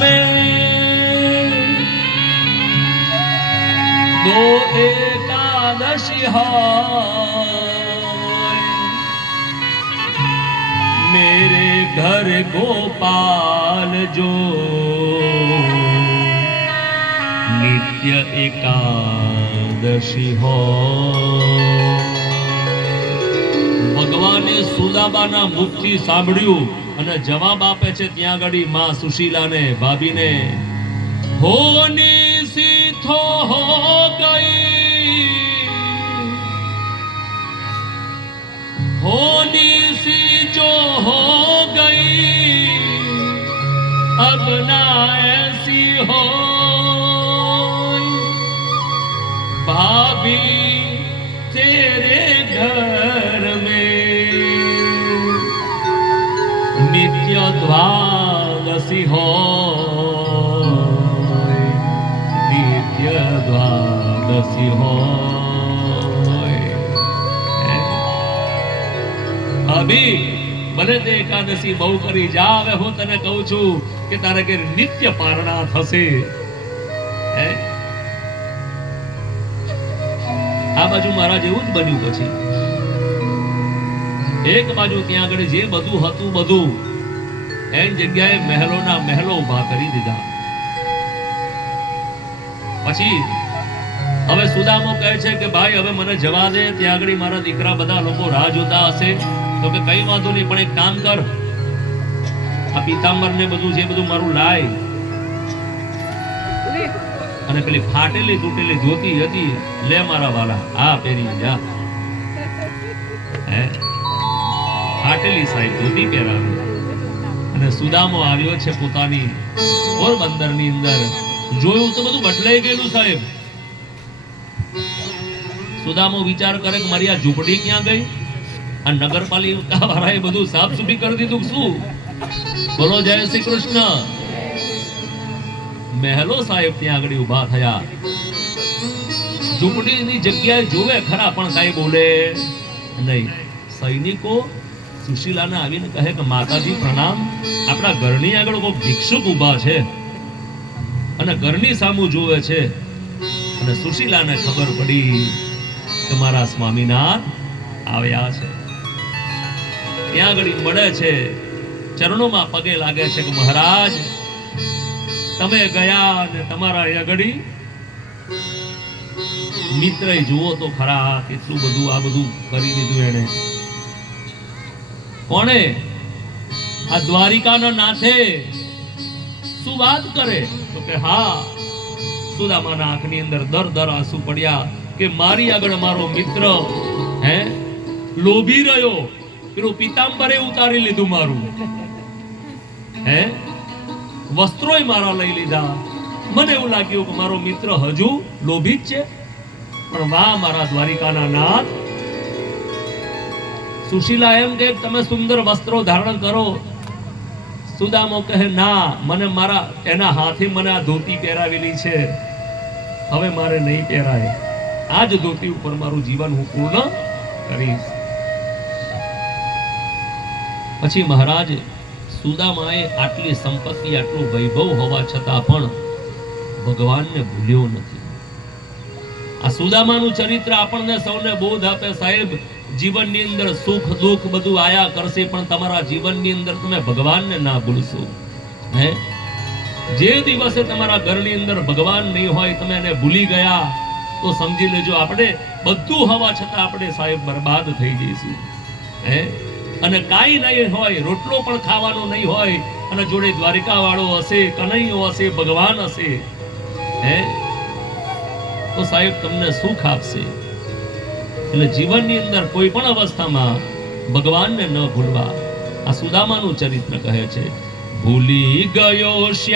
में दो एकादशी मेरे घर गोपाल जो नित्य एकादशी हो। ભગવાને સુદાબાના મુખથી સાંભળ્યું અને જવાબ આપે છે ત્યાં આગળ માં સુશીલાને ભાભીને, હોની સીથો હો ગઈ, હોની સી જો હો ગઈ, અબ ના એસી હો भाभी तेरे घर में नित्य द्वादशी हो, नित्य द्वादशी हो। अभी ભલે તે એકાદશી બહુ કરી જા, હવે હું તને કહું છું કે તારે કે નિત્ય પારણા થશે। આ બાજુ મારા જેવું જ બન્યું। પછી એક બાજુ ત્યાં આગળ જે બધું હતું બધું એની જગ્યાએ મહેલોના મહેલો ઉભા કરી દીધા। પછી હવે સુદામો કહે છે કે ભાઈ હવે મને જવા દે, ત્યાં આગળ મારા દીકરા બધા લોકો રાહ જોતા હશે। તો કે કઈ વાંધો નહીં, પણ એક કામ કર, આ પીતાંબર ને બધું જે બધું મારું લાય અને પેલી ફાટેલી તૂટેલી ધોતી હતી લે મારા વાલા, આ પહેરી જા। ફાટેલી સાહેબ ધોતી પહેરાવી અને સુદામો આવ્યો છે પોતાની પોરબંદર ની અંદર। જોયું તો બધું બદલાઈ ગયેલું સાહેબ। સુદામો વિચાર કરે કે મારી આ ઝૂંપડી ક્યાં ગઈ, આ નગરપાલિકા વાળાએ બધું સાફ સુફી કરી દીધું શું? બોલો જય શ્રી કૃષ્ણ। મહેલો સાહેબ ત્યાં આગળ ઉભા થયા। ઝૂંપડીની જગ્યાએ જોવે ખરા પણ કાંઈ બોલે નહીં। સૈનિકો સુશીલાને આવીને કહે કે માતાજી પ્રણામ, આપણા ઘરની આગળ કોઈ ભિક્ષુક ઉભા છે અને ઘરની સામું જોવે છે। અને સુશીલાને ખબર પડી કે મારા સ્વામીનાથ આવ્યા છે। ત્યાં આગળ મળે છે, ચરણોમાં પગે લાગે છે કે મહારાજ તમે ગયા અને તમારા આગળી મિત્ર જુઓ તો ખરા કેટલું બધું આ બધું કરી દીધું એને। કોણે? આ દ્વારિકાના નાથે। શું વાત કરે? તો કે હા। સુદામાના આંખની અંદર દર આંસુ પડ્યા કે મારી આગળ મારો મિત્ર લોભી રહ્યો, પેલું પિતાંબરે ઉતારી લીધું મારું, વસ્ત્રોય મારા લઈ લીધા। મને એવું લાગ્યું કે મારો મિત્ર હજુ લોભી જ છે, પણ વાહ મારા દ્વારિકાના નાથ। સુશીલા એમ કે તમે સુંદર વસ્ત્રો ધારણ કરો। સુદામો કહે ના, મને મારા એના હાથે મને આ ધોતી પહેરાવેલી છે, હવે મારે નહીં પહેરાય। આ જ ધોતી ઉપર મારું જીવન હું પૂર્ણ કરીશ। પછી મહારાજ સુદામાએ આટલી સંપત્તિ આટલું વૈભવ હોવા છતાં પણ ભગવાનને ભૂલ્યો નથી। આ સુદામાનું ચરિત્ર આપણને સૌને બોધ આપે સાહેબ, જીવનની અંદર સુખ દુઃખ બધું આયા કરશે પણ તમારા જીવનની અંદર તમે ભગવાનને ના ભૂલશો। જે દિવસે તમારા ઘરની અંદર ભગવાન નહીં હોય, તમે એને ભૂલી ગયા તો સમજી લેજો આપણે બધું હોવા છતાં આપણે સાહેબ બરબાદ થઈ જઈશું। અને કાંઈ નહીં હોય, રોટલો પણ ખાવાનો નહીં હોય અને જોડે દ્વારિકા વાળો હશે, કનૈયો હશે, ભગવાન હશે, તો સાહેબ તમને સુખ આપશે। એટલે જીવનની અંદર કોઈ પણ અવસ્થામાં ભગવાનને ન ભૂલવા, આ સુદામાનું ચરિત્ર કહે છે। ભૂલી ગયો